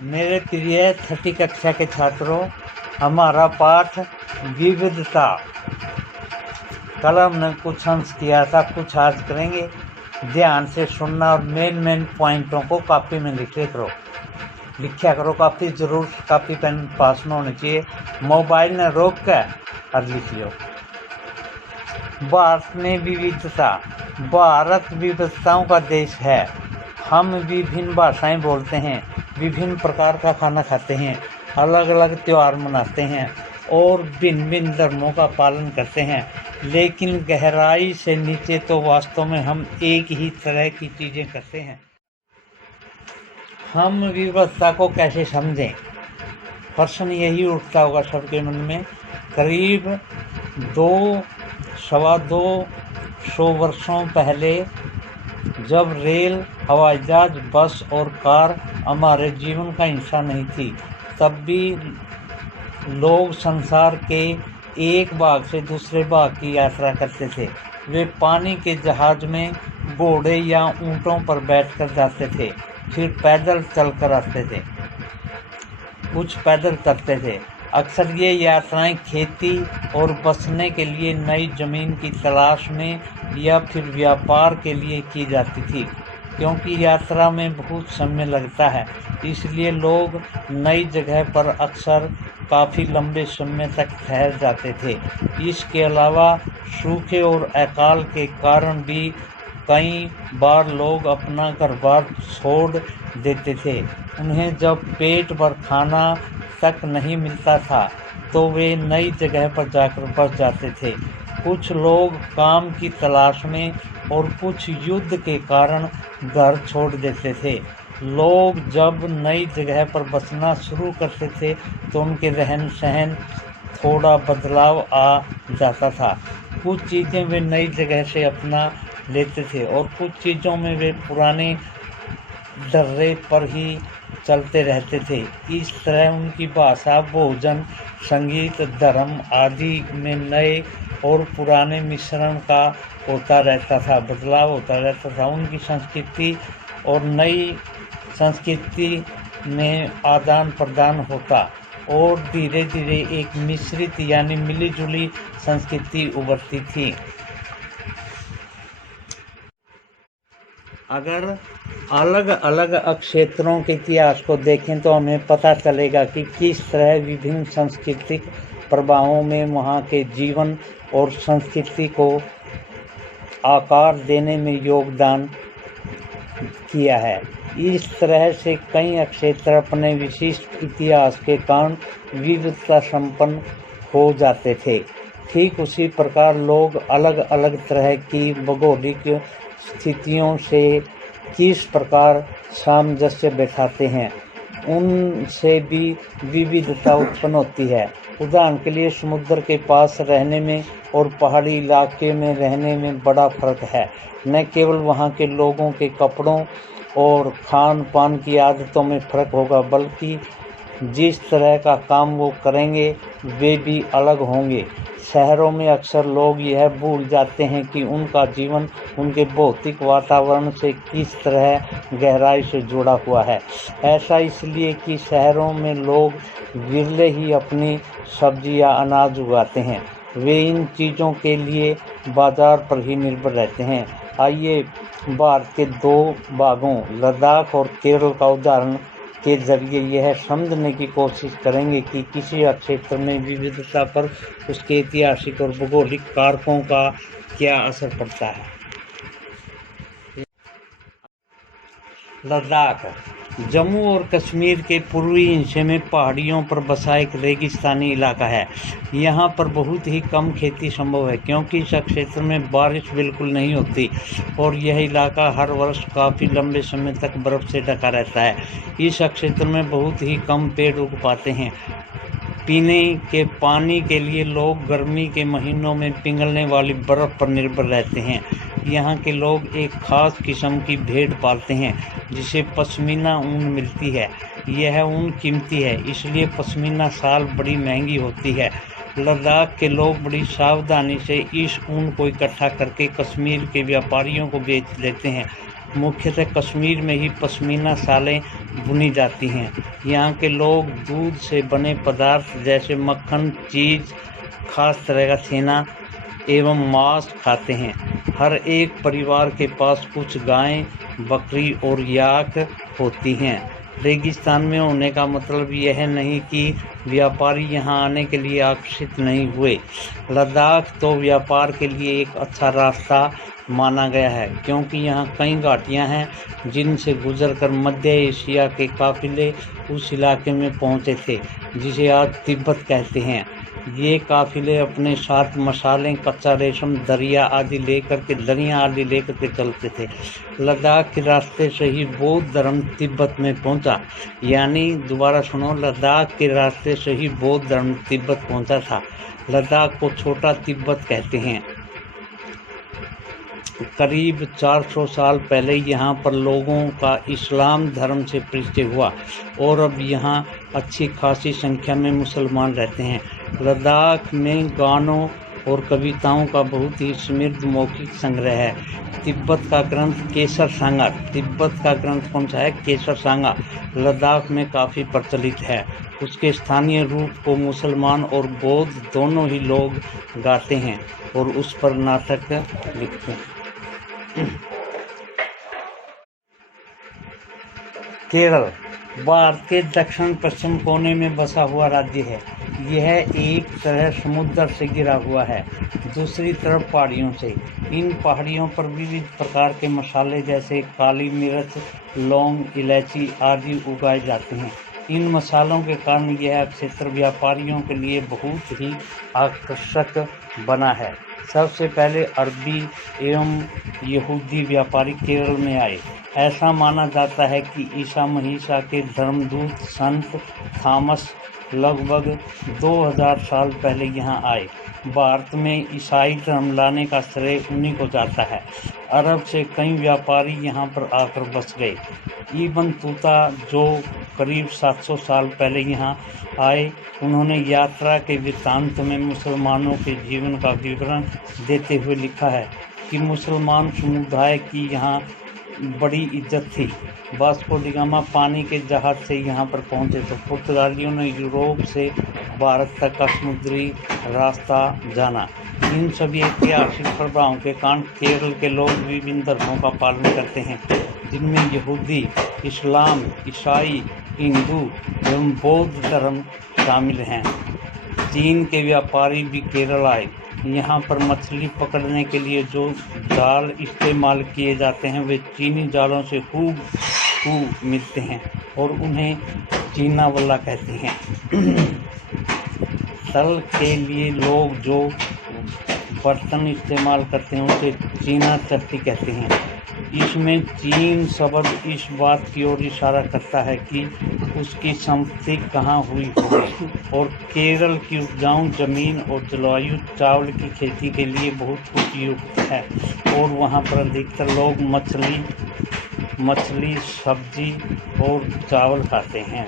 मेरे प्रिय छठी कक्षा के छात्रों, हमारा पाठ विविधता। कल हमने कुछ अंश किया था, कुछ आज करेंगे। ध्यान से सुनना और मेन पॉइंटों को कॉपी में लिखा करो। काफ़ी ज़रूर कॉपी पेन पास में होनी चाहिए। मोबाइल ने रोक कर और लिख लो। भारत में विविधता। भारत विविधताओं का देश है। हम विभिन्न भाषाएं बोलते हैं, विभिन्न प्रकार का खाना खाते हैं, अलग अलग त्यौहार मनाते हैं और भिन्न भिन्न धर्मों का पालन करते हैं। लेकिन गहराई से नीचे तो वास्तव में हम एक ही तरह की चीज़ें करते हैं। हम विविधता को कैसे समझें? प्रश्न यही उठता होगा सबके मन में। करीब 200-225 वर्षों पहले जब रेल, हवाई जहाज, बस और कार हमारे जीवन का हिस्सा नहीं थी, तब भी लोग संसार के एक भाग से दूसरे भाग की यात्रा करते थे। वे पानी के जहाज में घोड़े या ऊंटों पर बैठकर जाते थे, फिर पैदल चलकर आते थे, कुछ पैदल चलते थे। अक्सर ये यात्राएं खेती और बसने के लिए नई ज़मीन की तलाश में या फिर व्यापार के लिए की जाती थी। क्योंकि यात्रा में बहुत समय लगता है, इसलिए लोग नई जगह पर अक्सर काफ़ी लंबे समय तक ठहर जाते थे। इसके अलावा सूखे और अकाल के कारण भी कई बार लोग अपना घर-बार छोड़ देते थे। उन्हें जब पेट भर खाना तक नहीं मिलता था तो वे नई जगह पर जाकर बस जाते थे। कुछ लोग काम की तलाश में और कुछ युद्ध के कारण घर छोड़ देते थे। लोग जब नई जगह पर बसना शुरू करते थे तो उनके रहन सहन थोड़ा बदलाव आ जाता था। कुछ चीज़ें वे नई जगह से अपना लेते थे और कुछ चीज़ों में वे पुराने डर्रे पर ही चलते रहते थे। इस तरह उनकी भाषा, भोजन, संगीत, धर्म आदि में नए और पुराने मिश्रण का बदलाव होता रहता था। उनकी संस्कृति और नई संस्कृति में आदान प्रदान होता और धीरे धीरे एक मिश्रित यानी मिली जुली संस्कृति उभरती थी। अगर अलग अलग क्षेत्रों के इतिहास को देखें तो हमें पता चलेगा कि किस तरह विभिन्न सांस्कृतिक प्रभावों में वहाँ के जीवन और संस्कृति को आकार देने में योगदान किया है। इस तरह से कई क्षेत्र अपने विशिष्ट इतिहास के कारण विविधता संपन्न हो जाते थे। ठीक उसी प्रकार लोग अलग अलग तरह की भौगोलिक स्थितियों से किस प्रकार सामंजस्य बैठाते हैं, उनसे भी विविधता उत्पन्न होती है। उदाहरण के लिए समुद्र के पास रहने में और पहाड़ी इलाके में रहने में बड़ा फर्क है। न केवल वहाँ के लोगों के कपड़ों और खान पान की आदतों में फर्क होगा, बल्कि जिस तरह का काम वो करेंगे वे भी अलग होंगे। शहरों में अक्सर लोग यह भूल जाते हैं कि उनका जीवन उनके भौतिक वातावरण से किस तरह गहराई से जुड़ा हुआ है। ऐसा इसलिए कि शहरों में लोग विरले ही अपनी सब्जी या अनाज उगाते हैं। वे इन चीज़ों के लिए बाजार पर ही निर्भर रहते हैं। आइए भारत के दो भागों लद्दाख और केरल का उदाहरण के जरिए यह समझने की कोशिश करेंगे कि किसी क्षेत्र में विविधता पर उसके ऐतिहासिक और भौगोलिक कारकों का क्या असर पड़ता है। लद्दाख जम्मू और कश्मीर के पूर्वी हिस्से में पहाड़ियों पर बसा एक रेगिस्तानी इलाका है। यहाँ पर बहुत ही कम खेती संभव है क्योंकि इस क्षेत्र में बारिश बिल्कुल नहीं होती और यह इलाका हर वर्ष काफ़ी लंबे समय तक बर्फ़ से ढका रहता है। इस क्षेत्र में बहुत ही कम पेड़ उग पाते हैं। पीने के पानी के लिए लोग गर्मी के महीनों में पिघलने वाली बर्फ़ पर निर्भर रहते हैं। यहाँ के लोग एक खास किस्म की भेड़ पालते हैं जिसे पश्मीना ऊन मिलती है। यह ऊन कीमती है, इसलिए पश्मीना शाल बड़ी महंगी होती है। लद्दाख के लोग बड़ी सावधानी से इस ऊन को इकट्ठा करके कश्मीर के व्यापारियों को बेच देते हैं मुख्यतः कश्मीर में ही पश्मीना शालें बुनी जाती हैं। यहाँ के लोग दूध से बने पदार्थ जैसे मक्खन, चीज़, खास तरह का छेना एवं मांस खाते हैं। हर एक परिवार के पास कुछ गायें, बकरी और याक होती हैं। रेगिस्तान में होने का मतलब यह नहीं कि व्यापारी यहाँ आने के लिए आकर्षित नहीं हुए। लद्दाख तो व्यापार के लिए एक अच्छा रास्ता माना गया है, क्योंकि यहाँ कई घाटियाँ हैं जिनसे गुजरकर मध्य एशिया के काफिले उस इलाके में पहुँचे थे जिसे आज तिब्बत कहते हैं। ये काफिले अपने साथ मसाले, कच्चा रेशम, दरिया आदि लेकर के चलते थे। लद्दाख के रास्ते से ही बौद्ध धर्म तिब्बत में पहुंचा। यानी दोबारा सुनो, लद्दाख के रास्ते से ही बौद्ध धर्म तिब्बत पहुंचा था। लद्दाख को छोटा तिब्बत कहते हैं। करीब 400 साल पहले यहाँ पर लोगों का इस्लाम धर्म से परिचय हुआ और अब यहाँ अच्छी खासी संख्या में मुसलमान रहते हैं। लद्दाख में गानों और कविताओं का बहुत ही समृद्ध मौखिक संग्रह है। तिब्बत का ग्रंथ कौन सा है? केसर सांगा लद्दाख में काफ़ी प्रचलित है। उसके स्थानीय रूप को मुसलमान और बौद्ध दोनों ही लोग गाते हैं और उस पर नाटक लिखते हैं। केरल भारत के दक्षिण पश्चिम कोने में बसा हुआ राज्य है। यह एक तरह समुद्र से घिरा हुआ है, दूसरी तरफ पहाड़ियों से। इन पहाड़ियों पर विविध प्रकार के मसाले जैसे काली मिर्च, लौंग, इलायची आदि उगाए जाते हैं। इन मसालों के कारण यह क्षेत्र व्यापारियों के लिए बहुत ही आकर्षक बना है। सबसे पहले अरबी एवं यहूदी व्यापारी केरल में आए। ऐसा माना जाता है कि ईसा मसीह के धर्मदूत संत थॉमस लगभग 2000 साल पहले यहाँ आए। भारत में ईसाई धर्म लाने का श्रेय उन्हीं को जाता है। अरब से कई व्यापारी यहाँ पर आकर बस गए। इब्न तूता, जो करीब 700 साल पहले यहाँ आए, उन्होंने यात्रा के वृत्तांत में मुसलमानों के जीवन का विवरण देते हुए लिखा है कि मुसलमान समुदाय की यहाँ बड़ी इज्जत थी। वास्को डी गामा पानी के जहाज से यहाँ पर पहुँचे तो पुर्तगालियों ने यूरोप से भारत तक का समुद्री रास्ता जाना। इन सभी ऐतिहासिक प्रभावों के कारण केरल के लोग विभिन्न धर्मों का पालन करते हैं, जिनमें यहूदी, इस्लाम, ईसाई, हिंदू एवं बौद्ध धर्म शामिल हैं। चीन के व्यापारी भी केरल आए। यहाँ पर मछली पकड़ने के लिए जो जाल इस्तेमाल किए जाते हैं वे चीनी जालों से खूब मिलते हैं और उन्हें चीना वल्ला कहते हैं। तल के लिए लोग जो बर्तन इस्तेमाल करते हैं उसे चीना चट्टी कहते हैं। इसमें चीन शब्द इस बात की ओर इशारा करता है कि उसकी संपत्ति कहाँ हुई होगी और केरल की उपजाऊ जमीन और जलवायु चावल की खेती के लिए बहुत उपयुक्त है और वहाँ पर अधिकतर लोग मछली, सब्जी और चावल खाते हैं।